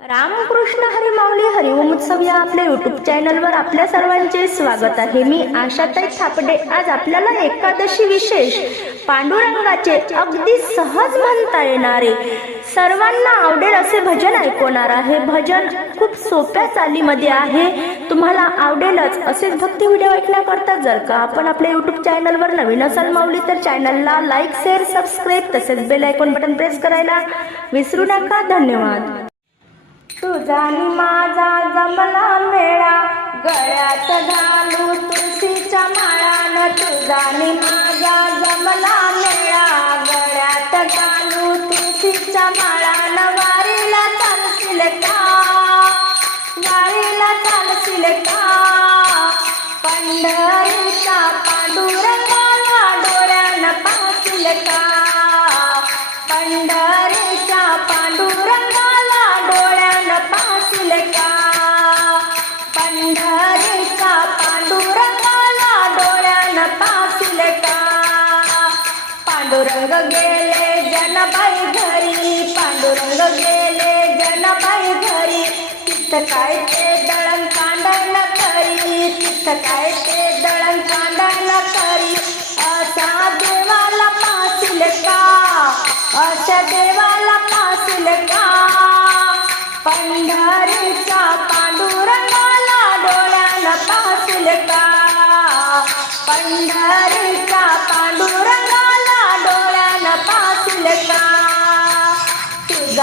रामकृष्ण हरी माऊली हरिओम उत्सव या आपल्या युट्यूब चॅनलवर आपल्या सर्वांचे स्वागत आहे. मी आशाताई थापडे. आज आपल्याला एकादशी विशेष पांडुरंगाचे अगदी सहज म्हणता येणारे सर्वांना आवडेल असे भजन ऐकवणार आहे. भजन खूप सोप्या चालीमध्ये आहे. तुम्हाला आवडेलच. असेच भक्ती व्हिडिओ ऐकण्याकरता जर का आपण आपल्या युट्यूब चॅनलवर नवीन असाल माऊली तर चॅनलला लाईक शेअर सबस्क्राईब तसेच बेल आयकॉन बटन प्रेस करायला विसरू नका. धन्यवाद. तुझा माझा जमला मेळा गळ्यात घालू तुळशीच्या माळान. तुझा माझा जमला मेळा गळ्यात घालू तुळशीच्या माळान. वारीला चालशील का वारीला चालशील का पंढरीचा पांडुरंग गेले जनबाई घरी. पांडुरंग गेले जनबाई घरी. तिथं काय ते दळण कांडण करी तिथं काय ते दळण कांडण करी असा देवाला पासिल का? अशा देवाला पासिल का? पंढरीचा पांडुरंगाला डोळ्याला पासिल का? पंढरी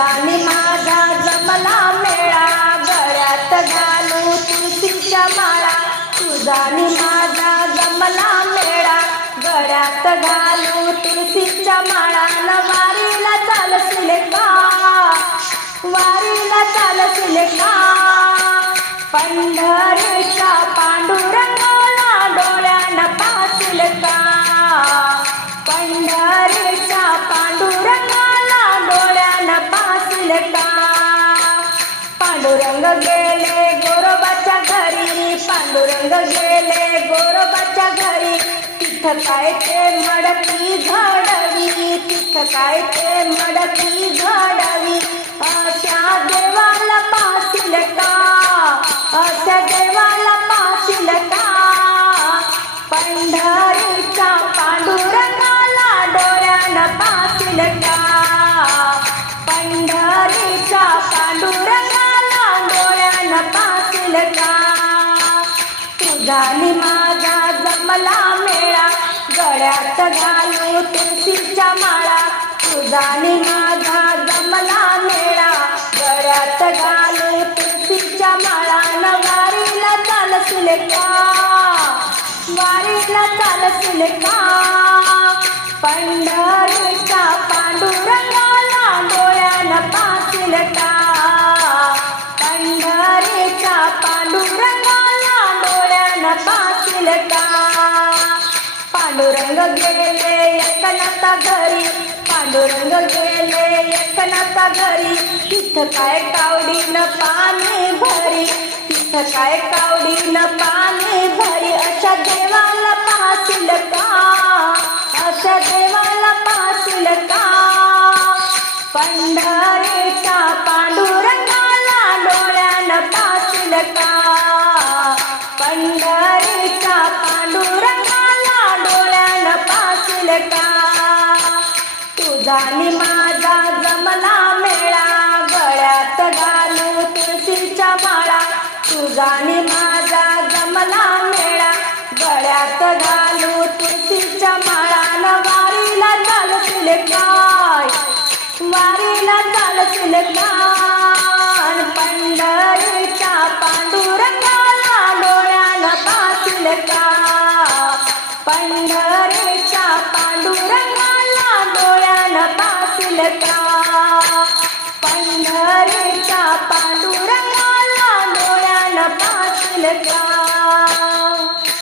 तुझा माझा जमला मेळा. गळ्यात घालू तुळशीच्या माळा. तुझा माझा जमला मेळा. गळ्यात घालू तुळशीच्या माळा. न वारीला चालशील का वारीला चालशील का पंढरीचा पांडुरंग डोळ्यानं पाहशील का पंढर पांडुरंग गेले गोरोबाच्या घरी. पांडुरंग गेले गोरोबाच्या घरी. तिथं काय ते मडकी घडवी तिथं काय ते मडकी घडवी अशा देवाला पासिल का अशा देवाला तुझा माझा जमला मेळा. गळ्यात घालू तुळशीच्या माळा. तुझा माझा जमला मेळा. गळ्यात घालू तुळशीच्या माळा. न वारीला चालशील का वारीला चालशील का पंढरीच्या पांडुरंगाला डोळ्यानं पासील पासील पांडुरंग गेले एकनाथा घरी. पांडुरंग गेले एकनाथा घरी. तिथं काय कावडीनं पाणी भरी. तिथं काय कावडीनं पाणी भरी. अशा देवाला पासील का? अशा देवाला पासील का? पंढर आणि माझा जमला मेळा गळ्यात घालू तुळशीच्या माळा. तुझा आणि माझा जमला मेळा गळ्यात घालू तुळशीच्या माळा. न वारीला चालशील काय वारीला चालशील काय. पंढरीच्या पांडुरंगाला पांडुरंगाला डोळ्यानं पासील का